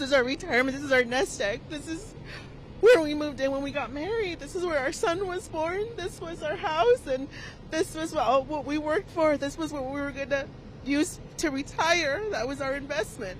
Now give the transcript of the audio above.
This is our retirement. This is our nest egg. This is where we moved in when we got married. This is where our son was born. This was our house, and this was what we worked for. This was what we were going to use to retire. That was our investment.